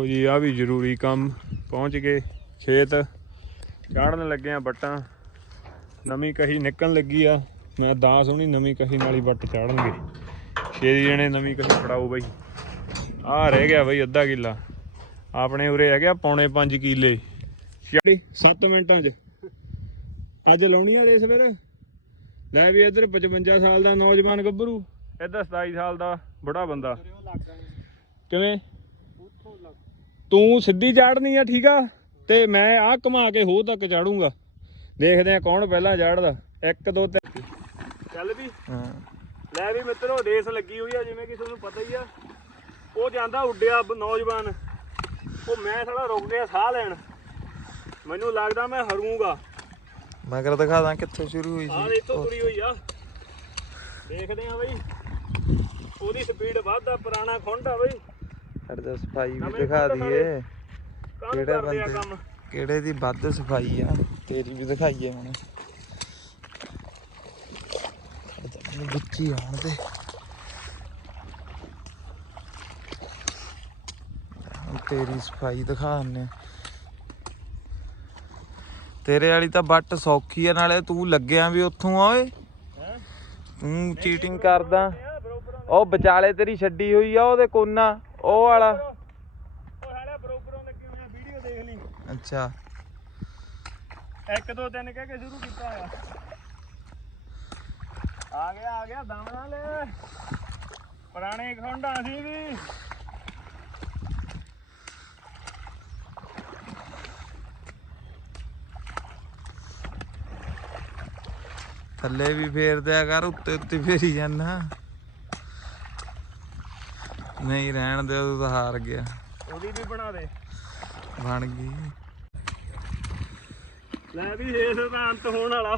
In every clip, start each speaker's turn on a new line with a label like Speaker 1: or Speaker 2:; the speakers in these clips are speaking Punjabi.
Speaker 1: ਲਓ ਜੀ ਆ ਵੀ ਜ਼ਰੂਰੀ ਕੰਮ। ਪਹੁੰਚ ਗਏ ਖੇਤ। ਚਾੜਨ ਲੱਗੇ ਆ ਬੱਟਾਂ। ਨਵੀਂ ਕਹੀ ਨਿਕਲਣ ਲੱਗੀ ਆ। ਮੈਂ ਦਾਸ ਹੋਣੀ ਨਵੀਂ ਕਹੀ ਨਾਲ ਹੀ ਬੱਟ ਚਾੜਨਗੇ। ਛੇ ਜਣੇ ਨਵੀਂ ਕਹੀ ਫੜਾਓ ਬਈ। ਆ ਰਹਿ ਗਿਆ ਬਈ ਅੱਧਾ ਕਿੱਲਾ। ਆਪਣੇ ਉਰੇ ਹੈਗਾ ਪੌਣੇ 5 ਕਿੱਲੇ। 7 ਮਿੰਟਾਂ 'ਚ। ਅੱਜ ਲਾਉਣੀ ਆ ਰੇਸ ਫਿਰ। ਲੈ ਵੀ ਇੱਧਰ 55 ਸਾਲ ਦਾ ਨੌਜਵਾਨ ਗੱਭਰੂ। ਇੱਧਰ 27 ਸਾਲ ਦਾ ਬੁੜਾ ਬੰਦਾ। ਕਿਵੇਂ? ਤੂੰ ਸਿੱਧੀ ਚਾੜਨੀ ਆ ਠੀਕ ਆ? ਤੇ ਮੈਂ ਆਹ ਘੁਮਾ ਕੇ ਹੋ ਤੱਕ ਚਾੜੂੰਗਾ ਦੇਖਦੇ ਆ ਕੌਣ ਪਹਿਲਾਂ ਚਾੜਦਾ 1 2 3 ਚੱਲ ਵੀ।
Speaker 2: ਹਾਂ।
Speaker 1: ਲੈ ਵੀ ਮਿੱਤਰੋ ਰੇਸ ਲੱਗੀ ਹੋਈ ਆ ਜਿਵੇਂ ਕਿ ਤੁਹਾਨੂੰ ਪਤਾ ਹੀ ਆ। ਉਹ ਜਾਂਦਾ ਉੱਡਿਆ ਨੌਜਵਾਨ। ਉਹ ਮੈਂ ਸਾਲਾ ਰੁਕ ਗਿਆ ਸਾਹ ਲੈਣ। ਮੈਨੂੰ ਲੱਗਦਾ ਮੈਂ ਹਰੂੰਗਾ।
Speaker 2: ਮੈਂ ਕਰ ਦਿਖਾ ਦਾਂ ਕਿੱਥੋਂ ਸ਼ੁਰੂ ਹੋਈ ਸੀ।
Speaker 1: ਇੱਥੋਂ ਤੁਰੀ ਹੋਈ ਆ। ਦੇਖਦੇ ਆ ਬਈ। ਉਹਦੀ ਸਪੀਡ ਵੱਧਦਾ ਪੁਰਾਣਾ ਖੁੰਡ ਆ ਬਈ।
Speaker 2: ਸਾਡੇ ਦਾ ਸਫ਼ਾਈ ਵੀ ਦਿਖਾ ਦਈਏ। ਕਿਹੜੇ ਬੰਦੇ? ਕਿਹੜੇ ਦੀ ਵੱਧ ਸਫ਼ਾਈ ਆ ਤੇਰੀ ਵੀ ਦਿਖਾਈਏ ਹੁਣ। ਵਿੱਚ ਹੀ ਆਉਣ ਹੁਣ ਤੇਰੀ ਸਫ਼ਾਈ ਦਿਖਾਣੇ ਤੇਰੇ ਵਾਲੀ ਤਾਂ ਬੱਟ ਸੌਖੀ ਆ ਨਾਲੇ ਤੂੰ ਲੱਗਿਆ ਵੀ ਉੱਥੋਂ ਆ ਓਏ।
Speaker 1: ਹੈਂ?
Speaker 2: ਤੂੰ ਚੀਟਿੰਗ ਕਰਦਾ। ਉਹ ਵਿਚਾਲੇ ਤੇਰੀ ਛੱਡੀ ਹੋਈ ਆ ਉਹਦੇ ਕੋਨਾ। ਉਹ ਵਾਲਾ।
Speaker 1: ਉਹ ਸਾਲਾ ਬਰੋਬਰੋਂ ਲੱਗੀ ਹੋਈ ਆ ਵੀਡੀਓ ਦੇਖ ਲਈ।
Speaker 2: ਅੱਛਾ।
Speaker 1: ਇੱਕ ਦੋ ਤਿੰਨ ਕਹਿ ਕੇ ਸ਼ੁਰੂ ਕੀਤਾ ਆ ਆ ਗਿਆ ਆ ਗਿਆ ਦਮ ਨਾਲ। ਪੁਰਾਣੇ ਖੁੰਡਾਂ ਸੀ ਵੀ।
Speaker 2: ਥੱਲੇ ਵੀ ਫੇਰ ਦਿਆ ਕਰ ਉੱਤੇ ਉੱਤੇ ਫੇਰੀ ਜਾਂਦਾ। ਨਹੀਂ ਰਹਿਣ ਦੇ ਉਹ ਤਾਂ ਹਾਰ ਗਿਆ।
Speaker 1: ਉਹਦੀ ਵੀ ਬਣਾ ਦੇ।
Speaker 2: ਬਣ ਗਈ।
Speaker 1: ਲੈ ਵੀ ਇਸ ਦਾ ਅੰਤ ਹੋਣ ਵਾਲਾ।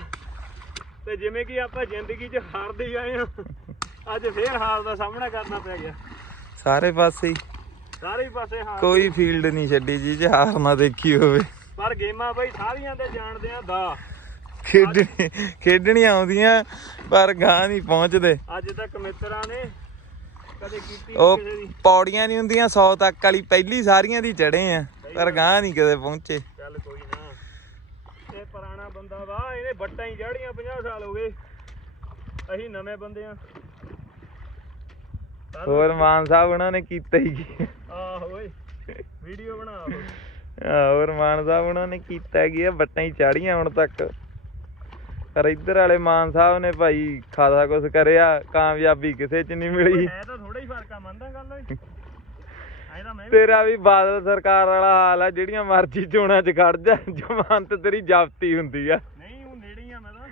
Speaker 1: ਤੇ ਜਿਵੇਂ ਕਿ ਆਪਾਂ ਜ਼ਿੰਦਗੀ 'ਚ ਹਾਰਦੇ ਹੀ ਆਏ ਆ ਅੱਜ ਫੇਰ ਹਾਰ ਦਾ ਸਾਹਮਣਾ ਕਰਨਾ ਪੈ ਗਿਆ।
Speaker 2: ਸਾਰੇ ਪਾਸੇ
Speaker 1: ਸਾਰੇ ਪਾਸੇ ਹਾਰ।
Speaker 2: ਕੋਈ ਫੀਲਡ ਨਹੀਂ ਛੱਡੀ ਜੀ ਚ ਹਾਰ ਨਾ ਦੇਖੀ ਹੋਵੇ।
Speaker 1: ਪਰ ਗੇਮਾਂ ਬਈ ਸਾਰੀਆਂ ਤੇ ਜਾਣਦੇ ਆ ਦਾ।
Speaker 2: ਖੇਡਣੀ ਖੇਡਣੀਆਂ ਆਉਂਦੀਆਂ ਪਰ ਗਾਂ ਨਹੀਂ ਪਹੁੰਚਦੇ।
Speaker 1: ਅੱਜ ਤੱਕ ਮਿੱਤਰਾਂ ਨੇ ਕਦੇ ਕੀਤੀ
Speaker 2: ਉਹ ਪੌੜੀਆਂ ਨਹੀਂ ਹੁੰਦੀਆਂ 100 ਤੱਕ ਵਾਲੀ ਪਹਿਲੀ ਸਾਰੀਆਂ ਦੀ ਚੜੇ ਆ ਪਰ ਗਾਂ ਨਹੀਂ ਕਦੇ ਪਹੁੰਚੇ।
Speaker 1: ਚੱਲ ਕੋਈ ਨਾ। ਇਹ ਪੁਰਾਣਾ ਬੰਦਾ ਵਾ ਇਹਨੇ ਬੱਟਾਂ ਹੀ ਜੜੀਆਂ 50 ਸਾਲ ਹੋ ਗਏ। ਅਸੀਂ ਨਵੇਂ ਬੰਦੇ ਆ।
Speaker 2: ਹੋਰ ਮਾਨ ਸਾਹਿਬ ਉਹਨਾਂ ਨੇ ਕੀਤਾ ਹੀ ਕੀ?
Speaker 1: ਆਹ ਓਏ ਵੀਡੀਓ ਬਣਾ।
Speaker 2: ਆਹ, ਹੋਰ ਮਾਨ ਸਾਹਿਬ ਉਹਨਾਂ ਨੇ ਕੀਤਾ ਕੀ ਆ? ਬੱਟਾਂ ਹੀ ਚਾੜੀਆਂ ਹੁਣ ਤੱਕ। ਇੱਧਰ ਵਾਲੇ ਮਾਨ ਸਾਹਿਬ ਨੇ ਭਾਈ ਖਾਸਾ ਕੁਝ ਕਰਿਆ ਕਾਮਯਾਬੀ ਕਿਸੇ ਚ ਨਹੀਂ ਮਿਲੀ।
Speaker 1: ਹੈ ਤਾਂ ਥੋੜਾ ਹੀ ਫ਼ਰਕ ਆ ਮੰਨਦਾ ਗੱਲ ਓਏ ਐਂ ਤਾਂ ਮੈਂ ਵੀ
Speaker 2: ਤੇਰਾ ਵੀ ਬਾਦਲ ਸਰਕਾਰ ਵਾਲਾ ਹਾਲ ਆ ਜਿਹੜੀਆਂ ਮਰਜ਼ੀ ਚੋਣਾਂ 'ਚ ਖੜ ਜਾ ਜ਼ਮਾਨਤ ਤੇਰੀ ਜ਼ਬਤੀ ਹੁੰਦੀ ਆ।
Speaker 1: ਨਹੀਂ ਉਹ ਨੇੜੇ ਹੀ ਆ ਮੈਂ ਤਾਂ।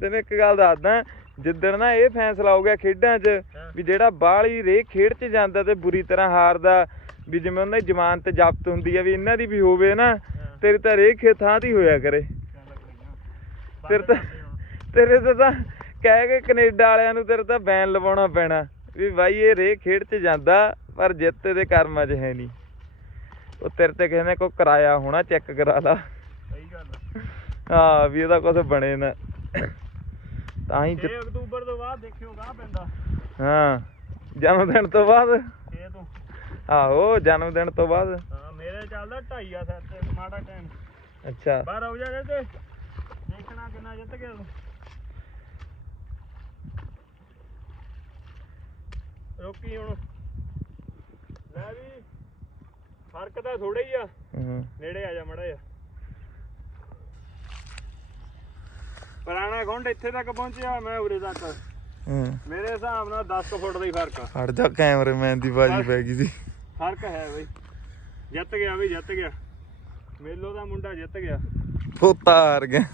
Speaker 2: ਤੈਨੂੰ ਇੱਕ ਗੱਲ ਦੱਸਦਾ ਜਿੱਦਣ ਨਾ ਇਹ ਫੈਸਲਾ ਹੋ ਗਿਆ ਖੇਡਾਂ 'ਚ। ਵੀ ਜਿਹੜਾ ਬਾਹਲੀ ਰੇ ਖੇਡ 'ਚ ਜਾਂਦਾ ਤੇ ਬੁਰੀ ਤਰ੍ਹਾਂ ਹਾਰਦਾ ਵੀ ਜਿਵੇਂ ਉਹਨਾਂ ਦੀ ਜ਼ਮਾਨਤ ਜ਼ਬਤ ਹੁੰਦੀ ਆ ਵੀ ਇਹਨਾਂ ਦੀ ਵੀ ਹੋਵੇ ਨਾ। ਤੇਰੇ ਤਾਂ ਰੇ ਖੇ ਥਾਂ ਦੀ ਹੋਇਆ ਕਰੇ। ਤੇਰੇ ਤਾਂ ਤੇਰੇ ਤੇ ਤਾਂ ਕਹਿ ਕੇ ਕੈਨੇਡਾ ਵਾਲਿਆਂ ਨੂੰ ਤੇਰੇ ਤਾਂ ਬੈਨ ਲਵਾਉਣਾ ਪੈਣਾ ਵੀ ਬਾਈ ਇਹ ਰੇ ਖੇਡ 'ਚ ਜਾਂਦਾ ਪਰ ਜਿੱਤ ਦੇ ਕਰਮਾਂ 'ਚ ਹੈ ਨਹੀਂ। ਉਹ ਤੇਰੇ ਤੇ ਕਿਸੇ ਨੇ ਕੋਈ ਕਿਰਾਇਆ ਹੋਣਾ ਚੈੱਕ ਕਰਾ ਲਾ।
Speaker 1: ਸਹੀ ਗੱਲ
Speaker 2: ਹਾਂ ਵੀ ਇਹਦਾ ਕੁਝ ਬਣੇ ਨਾ। ਤਾਂ ਹੀ
Speaker 1: 6
Speaker 2: ਜਿੱਤ-
Speaker 1: ਅਕਤੂਬਰ ਤੋਂ ਬਾਅਦ ਦੇਖਿਓ ਗਾਹ ਪੈਂਦਾ।
Speaker 2: ਹਾਂ ਜਨਮ ਦਿਨ ਤੋਂ ਬਾਅਦ।
Speaker 1: ਇਹ ਤੋਂ।
Speaker 2: ਆਹੋ ਜਨਮ ਦਿਨ ਤੋਂ ਬਾਅਦ।
Speaker 1: ਹਾਂ ਮੇਰੇ ਚੱਲਦਾ 2.5 ਆ ਸੱਤ ਮਾੜਾ ਟਾਈਮ
Speaker 2: ਅੱਛਾ।
Speaker 1: ਬਾਹਰ ਆਉ ਜਾ ਤੇ ਦੇਖਣਾ ਕਿੰਨਾ ਜਿੱਤ ਗਿਆ ਰੋਕੀ ਹੁਣ। ਲੈ ਵੀ ਫ਼ਰਕ ਤਾਂ ਥੋੜਾ ਹੀ ਆ। ਨੇੜੇ ਆ ਜਾ ਮੜਾ ਜਾ ਪੁਰਾਣਾ ਗੁੰਡ ਇੱਥੇ ਤੱਕ ਪਹੁੰਚਿਆ ਮੈਂ ਉਰੇ ਤੱਕ।
Speaker 2: ਹੂੰ।
Speaker 1: ਮੇਰੇ ਹਿਸਾਬ ਨਾਲ 10 ਕੁ ਫੁੱਟ ਦਾ ਹੀ ਫ਼ਰਕ ਆ।
Speaker 2: ਹਟ ਜਾ ਕੈਮਰਾਮੈਨ ਦੀ ਬਾਜੀ ਪੈ ਗਈ ਸੀ।
Speaker 1: ਫ਼ਰਕ ਹੈ ਬਈ। ਜਿੱਤ ਗਿਆ ਬਈ ਜਿੱਤ ਗਿਆ। ਮੇਲੋ ਦਾ ਮੁੰਡਾ ਜਿੱਤ ਗਿਆ।
Speaker 2: ਪੋਤਾ ਹਾਰ ਗਿਆ।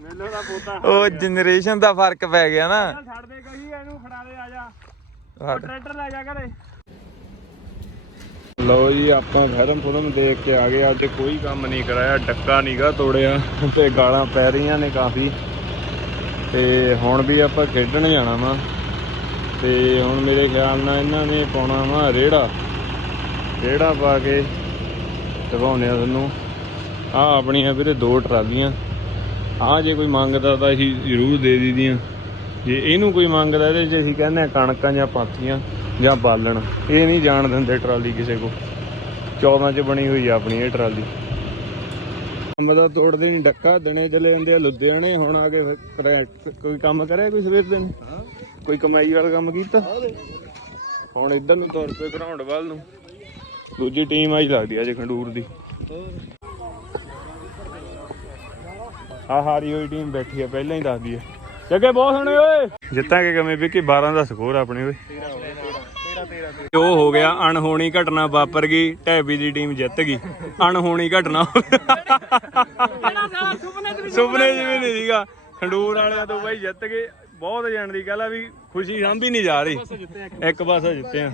Speaker 1: ਮੇਲੋ ਦਾ ਪੋਤਾ
Speaker 2: ਉਹ। ਜਨਰੇਸ਼ਨ ਦਾ ਫ਼ਰਕ ਪੈ ਗਿਆ ਨਾ।
Speaker 1: ਛੱਡ ਦੇ ਕਹੀ ਇਹਨੂੰ ਫੜਾ ਦੇ ਆ ਜਾ। ਟਰੈਕਟਰ ਲੈ ਜਾ ਘਰੇ। ਲਓ ਜੀ ਆਪਾਂ ਫਿਲਮ ਫਿਲਮ ਦੇਖ ਕੇ ਆ ਗਏ। ਅੱਜ ਕੋਈ ਕੰਮ ਨਹੀਂ ਕਰਾਇਆ ਡੱਕਾ ਨਹੀਂਗਾ ਤੋੜਿਆ ਤੇ ਗਾਲਾਂ ਪੈ ਰਹੀਆਂ ਨੇ ਕਾਫੀ। ਤੇ ਹੁਣ ਵੀ ਆਪਾਂ ਖੇਡਣ ਜਾਣਾ ਵਾ। ਤੇ ਹੁਣ ਮੇਰੇ ਖਿਆਲ ਨਾਲ ਇਹਨਾਂ ਨੇ ਪਾਉਣਾ ਵਾ ਰੇੜਾ। ਰੇੜਾ ਪਾ ਕੇ ਦਿਖਾਉਂਦੇ ਆ ਤੁਹਾਨੂੰ। ਆ ਆਪਣੀਆਂ ਵੀਰੇ ਦੋ ਟਰਾਲੀਆਂ। ਆ ਜੇ ਕੋਈ ਮੰਗਦਾ ਤਾਂ ਅਸੀਂ ਜ਼ਰੂਰ ਦੇ ਦਈਦੀਆਂ। ਜੇ ਇਹਨੂੰ ਕੋਈ ਮੰਗਦਾ, ਇਹਦੇ 'ਚ ਅਸੀਂ ਕਹਿੰਦੇ ਆ ਕਣਕਾਂ ਜਾਂ ਪਾਥੀਆਂ ਜਾਂ ਬਾਲਣ। ਇਹ ਨਹੀਂ ਜਾਣ ਦਿੰਦੇ ਟਰਾਲੀ ਕਿਸੇ ਕੋ 14 ਚ ਬਣੀ ਹੋਈ ਆ ਆਪਣੀ ਇਹ ਟਰਾਲੀ। ਕੰਮ ਦਾ ਤੋੜਦੇ ਨਹੀਂ ਡੱਕਾ ਦਿਨੇ ਚਲੇ ਜਾਂਦੇ ਆ ਲੁਧਿਆਣੇ, ਹੁਣ ਆ ਕੇ ਕੋਈ ਕੰਮ ਕਰਿਆ ਕੋਈ ਸਵੇਰ ਦਿਨ ਕੋਈ ਕਮਾਈ ਵਾਲਾ ਕੰਮ ਕੀਤਾ? ਹੁਣ ਇੱਧਰ ਨੂੰ ਤੁਰ ਪਏ ਗਰਾਊਂਡ ਵੱਲ ਨੂੰ। ਦੂਜੀ ਟੀਮ ਆਈ ਲੱਗਦੀ ਆ ਜੇ ਖੰਡੂਰ ਦੀ। ਆ ਹਾਰੀ ਹੋਈ ਟੀਮ ਬੈਠੀ ਆ, ਪਹਿਲਾਂ ਹੀ ਦੱਸਦੀ ਆ। ਜੱਗੇ ਬਹੁਤ ਸੋਹਣੇ ਓਏ ਜਿੱਤਾਂਗੇ ਕਿਵੇਂ ਵੀ 12 ਦਾ ਸਕੋਰ ਆਪਣੇ ਓਏ ਉਹ ਹੋ ਗਿਆ ਅਣਹੋਣੀ ਘਟਨਾ ਵਾਪਰ ਗਈ ਢੈਬੀ ਦੀ ਟੀਮ ਜਿੱਤ ਗਈ ਅਣਹੋਣੀ ਘਟਨਾ ਸੁਪਨੇ ਚ ਵੀ ਨਹੀਂ ਸੀਗਾ ਖੰਡੂਰ ਵਾਲਿਆਂ ਤੋਂ ਬਾਈ ਜਿੱਤ ਗਏ ਬਹੁਤ ਜਾਣ ਦੀ ਗੱਲ ਆ ਵੀ ਖੁਸ਼ੀ ਸਾਂਭੀ ਨਹੀਂ ਜਾ ਰਹੀ ਇੱਕ ਪਾਸਾ ਜਿੱਤੇ ਆ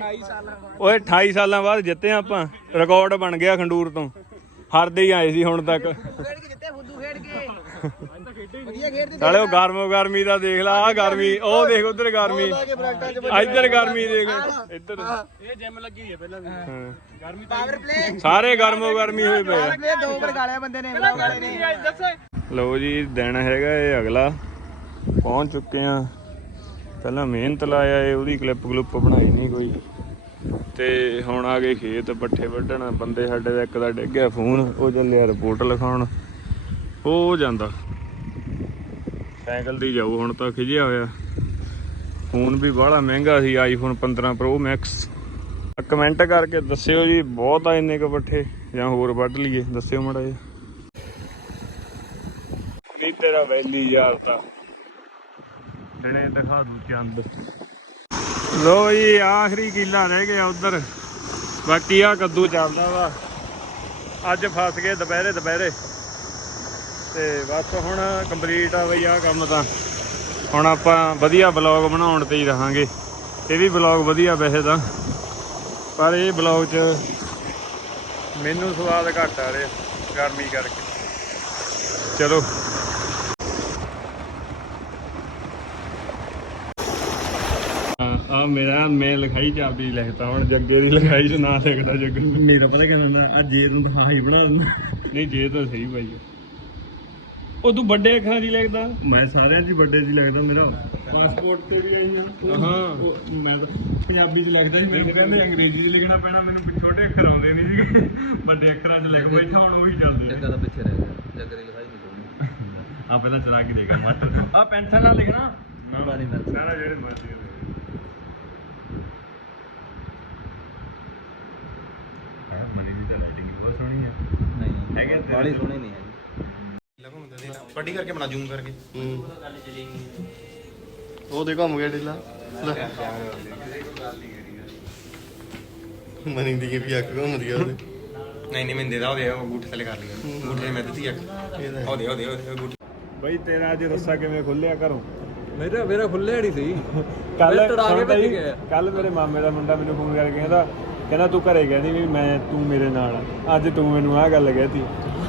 Speaker 1: ਓਏ 28 ਸਾਲਾਂ ਬਾਅਦ ਜਿੱਤੇ ਆ ਆਪਾਂ ਰਿਕਾਰਡ ਬਣ ਗਿਆ ਖੰਡੂਰ ਤੋਂ ਹਾਰਦੇ ਹੀ ਆਏ ਸੀ ਹੁਣ ਤੱਕ ਸਾਲੇ ਉਹ ਗਰਮੋ ਗਰਮੀ ਦਾ ਦੇਖ ਲਾ ਆ ਗਰਮੀ ਉਹ ਦੇਖ ਉਧਰ ਗਰਮੀ। ਇੱਧਰ ਗਰਮੀ ਦੇਖ। ਇੱਧਰ।
Speaker 3: ਇਹ ਜਿਮ ਲੱਗੀ ਹੋਈ ਹੈ ਪਹਿਲਾਂ ਵੀ।
Speaker 1: ਹਾਂ।
Speaker 3: ਗਰਮੀ
Speaker 4: ਪਾਵਰ ਪਲੇ
Speaker 1: ਸਾਰੇ ਗਰਮੋ ਗਰਮੀ ਹੋਏ ਪਏ ਆ।
Speaker 4: ਦੋ ਵਾਰ ਗਾਲਿਆ ਬੰਦੇ ਨੇ
Speaker 1: ਲਓ ਜੀ ਦਿਨ ਹੈਗਾ ਇਹ ਅਗਲਾ। ਪਹੁੰਚ ਚੁੱਕੇ ਆ। ਪਹਿਲਾਂ ਮਿਹਨਤ ਲਾਇਆ ਏ ਉਹਦੀ ਕਲਿੱਪ ਗਲੁੱਪ ਬਣਾਈ ਨਹੀਂ ਕੋਈ। ਤੇ ਹੁਣ ਆ ਗਏ ਖੇਤ ਪੱਠੇ ਵੱਢਣ। ਬੰਦੇ ਸਾਡੇ ਦਾ ਇੱਕ ਦਾ ਡਿੱਗ ਗਿਆ ਫੋਨ ਉਹ ਚੱਲਿਆ ਰਿਪੋਰਟ ਲਿਖਾਉਣ। ਉਹ ਜਾਂਦਾ। ਸਾਈਕਲ ਦੀ ਜਾਊ, ਹੁਣ ਤਾਂ ਖਿਜਿਆ ਹੋਇਆ। ਫੋਨ ਵੀ ਬਾਹਲਾ ਮਹਿੰਗਾ ਸੀ ਆਈਫੋਨ 15 ਪ੍ਰੋ ਮੈਕਸ ਕਮੈਂਟ ਕਰਕੇ ਦੱਸਿਓ ਜੀ, ਬਹੁਤ ਆ ਇੰਨੇ ਕ ਪੱਠੇ, ਜਾਂ ਹੋਰ ਵੱਢ ਲਈਏ, ਦੱਸਿਓ ਮੜਾ ਜੀ ਨਹੀਂ ਤੇਰਾ ਵੈਲੀ ਯਾਰ ਤਾਂ। ਦਿਨੇ ਦਿਖਾ ਦੂ ਚੰਦ। ਲੋ ਜੀ, ਆਖਰੀ ਕਿਲਾ ਰਹਿ ਗਿਆ ਉਧਰ। ਬਾਕੀ ਆ ਕੱਦੂ ਚੱਲਦਾ ਵਾ। ਅੱਜ ਫਸ ਗਏ ਦੁਪਹਿਰੇ ਦੁਪਹਿਰੇ। ਤੇ ਬਸ ਹੁਣ ਕੰਪਲੀਟ ਆ ਬਈ ਆ ਕੰਮ ਤਾਂ। ਹੁਣ ਆਪਾਂ ਵਧੀਆ ਬਲੌਗ ਬਣਾਉਣ ਤੇ ਹੀ ਰਹਾਂਗੇ। ਇਹ ਵੀ ਬਲੌਗ ਵਧੀਆ ਵੈਸੇ ਤਾਂ। ਪਰ ਇਹ ਬਲੌਗ 'ਚ ਮੈਨੂੰ ਸਵਾਦ ਘੱਟ ਆ ਰਿਹਾ ਗਰਮੀ ਕਰਕੇ। ਚਲੋ। ਆ ਮੇਰਾ ਮੈਂ ਲਿਖਾਈ ਚਾਬੀ ਲਿਖਤਾ ਹੁਣ ਜੱਗੇ ਦੀ ਲਿਖਾਈ ਚ ਨਾਂ ਲਿਖਦਾ ਜੱਗਾ
Speaker 3: ਮੇਰਾ ਪਤਾ ਕਿਵੇਂ ਨਾ ਅੱਜ ਜੇ ਨੂੰ ਤਾਂ ਹੀ ਬਣਾ ਦਿੰਦਾ।
Speaker 1: ਨਹੀਂ ਜੇ ਤਾਂ ਸਹੀ ਭਾਈ ਉਹ ਤੂੰ ਵੱਡੇ ਅੱਖਰਾਂ ਹੀ ਲਿਖਦਾ
Speaker 3: ਮੈਂ ਸਾਰਿਆਂ ਹੀ ਵੱਡੇ ਹੀ ਲੱਗਦਾ ਮੇਰਾ। ਪਾਸਪੋਰਟ ਤੇ ਵੀ ਆਈਆਂ
Speaker 1: ਹਾਂ।
Speaker 3: ਉਹ ਮੈਂ ਤਾਂ ਪੰਜਾਬੀ 'ਚ ਲਿਖਦਾ ਸੀ
Speaker 1: ਮੈਨੂੰ ਕਹਿੰਦੇ ਅੰਗਰੇਜ਼ੀ 'ਚ ਲਿਖਣਾ ਪੈਣਾ ਮੈਨੂੰ ਛੋਟੇ ਅੱਖਰ ਆਉਂਦੇ ਨਹੀਂ ਸੀਗੇ। ਵੱਡੇ ਅੱਖਰਾਂ 'ਚ ਲਿਖ ਬੈਠਾ ਹੁਣ ਉਹੀ ਚੱਲਦੇ
Speaker 5: ਜੱਗਾ ਦਾ ਪਿੱਛੇ ਰਹਿ ਗਿਆ ਜੱਗਾ ਦੀ ਲਿਖਾਈ ਨਹੀਂ
Speaker 1: ਆ ਪਹਿਲਾਂ ਚਲਾ ਕੇ ਦੇਖਾ ਮੱਟ ਆ ਪੈਨਸਲ ਨਾਲ ਲਿਖਣਾ?
Speaker 5: ਬਾਣੀ ਨਾਲ
Speaker 1: ਸਾਰਾ ਜਿਹੜੇ ਮਰਜ਼ੀ ਹਾਂ ਮਨੀ ਦੀ ਤਾਂ ਰਾਈਟਿੰਗ ਬਹੁਤ ਸੋਹਣੀ ਆ।
Speaker 5: ਨਹੀਂ
Speaker 1: ਹੈਗਾ?
Speaker 5: ਬਾਲੀ ਸੋਹਣੀ ਨਹੀਂ ਹੈ।
Speaker 6: ਵੱਡੀ ਕਰਕੇ ਬਣਾ ਜ਼ੂਮ ਕਰਕੇ। ਉਹ ਦੇ ਘੁੰਮ ਗਿਆ ਢਿੱਲਾ ਲੈ। ਮਨੀ ਦੀ ਵੀ ਅੱਖ ਘੁੰਮਦੀ ਆ ਉਹਦੇ।
Speaker 7: ਨਹੀਂ ਨਹੀਂ ਮੈਂ ਦੇ ਦਾ ਉਹਦੇ ਉਹ ਅੰਗੂਠੇ ਥੱਲੇ ਕਰ ਲਿਆ ਅੰਗੂਠੇ ਮੈਂ ਦਿੱਤੀ ਅੱਖ। ਉਹਦੇ ਉਹਦੇ ਉਹਦੇ ਅੰਗੂਠੇ
Speaker 1: ਬਈ ਤੇਰਾ ਅੱਜ ਰੱਸਾ ਕਿਵੇਂ ਖੁੱਲਿਆ ਘਰੋਂ?
Speaker 5: ਮੇਰਾ ਮੇਰਾ ਖੁੱਲੇ ਨਹੀਂ ਸੀ।
Speaker 1: ਕੱਲ
Speaker 5: ਤੜਾ ਕੇ ਭੱਜ ਗਿਆ।
Speaker 1: ਕੱਲ ਮੇਰੇ ਮਾਮੇ ਦਾ ਮੁੰਡਾ ਮੈਨੂੰ ਫੋਨ ਕਰਕੇ ਕਹਿੰਦਾ ਕਹਿੰਦਾ ਤੂੰ ਘਰੇ ਕਹਿੰਦੀ ਵੀ ਮੈਂ ਤੂੰ ਮੇਰੇ ਨਾਲ ਆ। ਅੱਜ ਤੂੰ ਮੈਨੂੰ ਆਹ ਗੱਲ ਕਹਿਤੀ।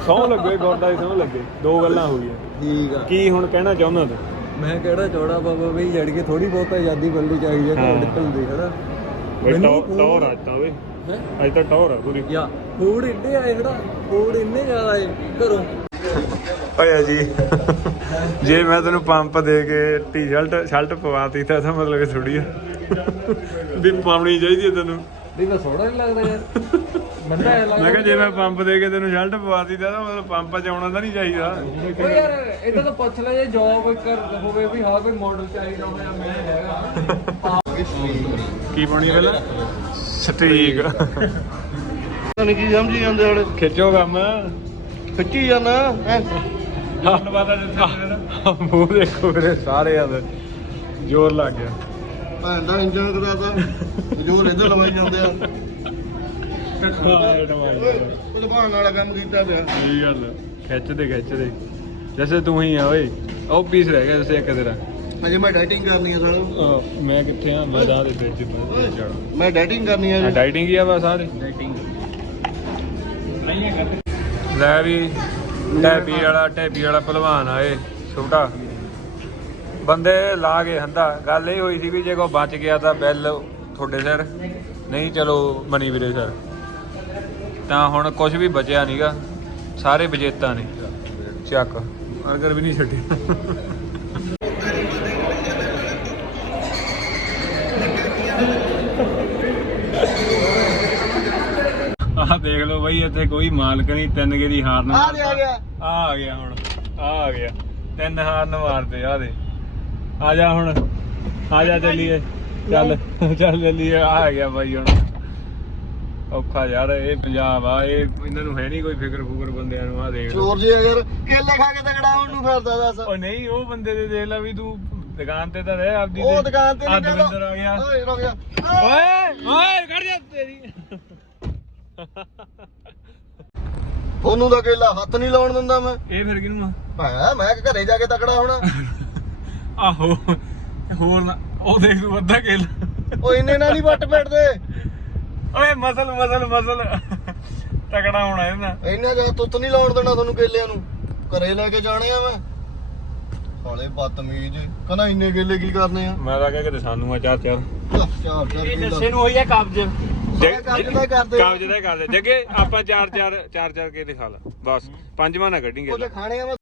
Speaker 1: ਸੌਂ ਲੱਗੇ ਗੋਡਾ ਦੀ ਸੌਂ ਲੱਗੇ। ਦੋ ਗੱਲਾਂ ਹੋ ਗਈਆਂ।
Speaker 5: ਠੀਕ ਆ।
Speaker 1: ਕੀ ਹੁਣ ਕਹਿਣਾ ਚਾਹੁੰਦਾ ਤੂੰ
Speaker 5: ਮੈਂ ਕਿਹੜਾ ਚੌੜਾ ਬਾਬਾ ਵੀ ਜੜ ਕੇ ਥੋੜੀ ਬਹੁਤ ਆਜ਼ਾਦੀ ਮਿਲਣੀ ਚਾਹੀਦੀ ਹੈ। ਘਰੋਂ ਨਿਕਲਦੀ ਹੈ ਨਾ
Speaker 1: ਬਈ ਟੌਰ ਅੱਜ ਤਾਂ
Speaker 5: ਹੈਂ?
Speaker 1: ਅੱਜ ਤਾਂ ਟੌਰ ਆ ਪੂਰੀ।
Speaker 5: ਯਾ ਫੂਡ ਇੰਨੇ ਆਏ ਜਿਹੜਾ ਫੂਡ ਇੰਨੇ ਜ਼ਿਆਦਾ ਆਏ ਘਰੋਂ।
Speaker 1: ਓਏ ਜੀ ਜੇ ਮੈਂ ਤੈਨੂੰ ਪੰਪ ਦੇ ਕੇ ਟੀ-ਸ਼ਰਟ ਸ਼ਰਟ ਪਵਾਤੀ ਤਾਂ ਇਹਦਾ ਮਤਲਬ ਥੋੜੀ ਆ। ਵੀ ਪਾਉਣੀ ਚਾਹੀਦੀ ਤੈਨੂੰ।
Speaker 5: ਵੀ ਮੈਂ ਸੋਹਣਾ ਨਹੀਂ ਲੱਗਦਾ ਯਾਰ।
Speaker 1: ਮੈਂ ਕਿਹਾ ਜੇ ਮੈਂ ਪੰਪ ਦੇ ਕੇ ਤੈਨੂੰ ਸ਼ਰਟ ਪਵਾਤੀ ਤਾਂ ਇਹਦਾ ਮਤਲਬ ਪੰਪ 'ਚ ਆਉਣਾ ਤਾਂ ਨਹੀਂ ਚਾਹੀਦਾ।
Speaker 5: ਓ ਯਾਰ ਇਹਦਾ ਤਾਂ ਪੁੱਛ ਲੈ ਜੇ ਜੌਬ ਕਰ ਹੋਵੇ ਵੀ ਹਾਂ ਕੋਈ ਮਾਡਲ ਚਾਹੀਦਾ ਹੋਵੇ ਜਾਂ ਮੈਂ ਹੈਗਾ।
Speaker 1: ਕੀ ਪਾਉਣੀ ਪਹਿਲਾਂ? ਸਟ੍ਰੀਕ
Speaker 6: ਤੁਹਾਨੂੰ ਕੀ ਸਮਝੀ ਜਾਂਦੇ ਹਲੇ
Speaker 1: ਖਿੱਚੋ ਕੰਮ।
Speaker 6: ਖਿੱਚੀ ਜਾਂਦਾ ਹੈਂ।
Speaker 1: ਧੰਨਵਾਦ ਜਿੱਥੇ ਮੂੰਹ ਦੇਖੋ ਮੇਰੇ ਸਾਰੇ ਆ ਜ਼ੋਰ ਲੱਗ ਗਿਆ।
Speaker 6: ਭੈਣ ਦਾ ਇੰਜਨ ਕਰਾਤਾ। ਜੋ ਇੱਧਰ ਲਵਾਈ ਜਾਂਦੇ ਆ। ਉਹ ਭਾਣ ਵਾਲਾ ਕੰਮ ਕੀਤਾ ਪਿਆ
Speaker 1: ਕੀ ਗੱਲ ਖਿੱਚਦੇ ਖਿੱਚਦੇ ਜੈਸੇ ਤੂੰ ਹੀ ਆ ਓਏ। ਉਹ ਪੀਸ ਰਹਿ ਗਿਆ ਜੈਸੇ ਇੱਕ ਤੇਰਾ।
Speaker 6: ਅਜੇ ਮੈਂ ਡਾਈਟਿੰਗ ਕਰਨੀ ਆ
Speaker 1: ਅਹ ਮੈਂ ਕਿੱਥੇ ਆ? ਮੈਂ ਦਾ ਦੇ ਵਿੱਚ ਮੈਂ ਜਾਣਾ
Speaker 6: ਮੈਂ ਡਾਈਟਿੰਗ ਕਰਨੀ ਆ ਜੀ
Speaker 1: ਡਾਈਟਿੰਗ ਹੀ ਆ ਵਾ ਸਾਰੇ। ਡਾਈਟਿੰਗ ਲੈ ਵੀ ਟੈਬੀ ਵਾਲਾ ਟੈਬੀ ਵਾਲਾ ਪਹਿਲਵਾਨ ਆਏ ਛੋਟਾ। ਬੰਦੇ ਲਾ ਕੇ ਹੰਦਾ ਗੱਲ ਇਹ ਹੋਈ ਸੀ ਵੀ ਜੇ ਕੋ ਬਚ ਗਿਆ ਤਾਂ ਬੈਲ ਤੁਹਾਡੇ ਸਿਰ। ਨਹੀਂ ਚਲੋ ਮਨੀ ਵੀਰੇ ਸਰ। ਤਾਂ ਹੁਣ ਕੁਝ ਵੀ ਬਚਿਆ ਨਹੀਂਗਾ ਸਾਰੇ ਵਿਜੇਤਾ ਨੇ। ਚੱਕ। ਅਗਰ ਵੀ ਨਹੀਂ ਛੱਡੀ। ਆਹ ਦੇਖ ਲਓ ਬਈ ਇੱਥੇ ਕੋਈ ਮਾਲਕ ਨਹੀਂ ਤਿੰਨ ਗੇਰੀ ਹਾਰਨ
Speaker 4: ਆ ਦੇ ਆ ਗਿਆ।
Speaker 1: ਆ ਆ ਗਿਆ ਹੁਣ ਆ ਆ ਗਿਆ। ਤਿੰਨ ਹਾਰਨ ਮਾਰਦੇ ਆ ਦੇ। ਆ ਜਾ ਹੁਣ ਆ ਜਾ ਚੱਲੀਏ। ਚੱਲ ਚੱਲ ਚੱਲੀਏ ਆ ਆ ਗਿਆ ਬਾਈ ਹੁਣ। ਔਖਾ ਯਾਰ ਇਹ ਪੰਜਾਬ ਆ ਇਹ ਇਹਨਾਂ ਨੂੰ ਹੈ ਨਹੀਂ ਕੋਈ ਫਿਕਰ ਫੁਕਰ ਬੰਦਿਆਂ ਨੂੰ ਆ ਦੇਖ।
Speaker 6: ਚੋਰ ਜੀ ਯਾਰ ਕੇਲੇ ਖਾ ਕੇ ਤਗੜਾ ਹੋਣ ਨੂੰ ਫਿਰਦਾ ਦੱਸ।
Speaker 1: ਉਹ ਨਹੀਂ ਉਹ ਬੰਦੇ ਦੇ ਦੇਖ ਲੈ ਵੀ ਤੂੰ ਦੁਕਾਨ ਤੇ ਤਾਂ ਰਹਿ ਆਪਦੀ
Speaker 6: ਉਹ ਦੁਕਾਨ ਤੇ ਨਹੀਂ
Speaker 1: ਦਵਿੰਦਰ ਆ ਗਿਆ।
Speaker 6: ਓਏ ਰੁਕ ਜਾ।
Speaker 1: ਓਏ ਓਏ ਕੱਢ ਜਾ ਤੇਰੀ।
Speaker 6: ਤੁਹਾਨੂੰ ਤਾਂ ਕੇਲਾ ਹੱਥ ਨਹੀਂ ਲਾਉਣ ਦਿੰਦਾ ਮੈਂ।
Speaker 1: ਇਹ ਫਿਰ ਕਿਹਨੂੰ ਆ?
Speaker 6: ਮੈਂ ਘਰੇ ਜਾ ਕੇ ਤਕੜਾ ਹੋਣਾ।
Speaker 1: ਆਹੋ ਹੋਰ ਨਾ ਉਹ ਦੇਖ ਤੂੰ ਅੱਧਾ ਕੇਲਾ।
Speaker 6: ਉਹ ਇੰਨੇ ਨਾਲ ਨਹੀਂ ਵੱਟ ਪੈੜਦੇ
Speaker 1: ਓਏ ਮਸਲ ਮਸਲ ਮਸਲ। ਤਕੜਾ ਹੋਣਾ ਇਹਨਾਂ
Speaker 6: ਇੰਨਾ ਜਾ ਤੁੱਤ ਨਹੀਂ ਲਾਉਣ ਦੇਣਾ ਤੁਹਾਨੂੰ ਕੇਲਿਆਂ ਨੂੰ? ਘਰੇ ਲੈ ਕੇ ਜਾਣੇ ਆ ਮੈਂ। ਸਾਲੇ ਬਦਤਮੀਜ਼। ਕਹਿੰਦਾ ਇੰਨੇ ਕੇਲੇ ਕੀ ਕਰਨੇ ਆ?
Speaker 1: ਮੈਂ ਤਾਂ ਕਿਹਾ ਕਿਤੇ ਸਾਨੂੰ ਆ ਚਾਰ ਚਾਰ।
Speaker 6: ਚਾਰ ਚਾਰ ਕੇਲਾ।
Speaker 5: ਨੂੰ ਹੋਈ ਹੈ ਕਬਜ਼।
Speaker 6: ਕਬਜ਼ ਦਾ ਕਰਦੇ।
Speaker 1: ਕਬਜ਼ ਦਾ ਕਰਦੇ। ਜੱਗੇ ਆਪਾਂ ਚਾਰ ਚਾਰ ਚਾਰ ਚਾਰ ਕੇ ਦਿਖਾ ਲਾ। ਬਸ ਪੰਜਵਾਂ ਨਾ ਕੱਢੀਂਗੇ
Speaker 6: ਉਹ ਜੇ ਖਾਣੇ ਆ ਮੈਂ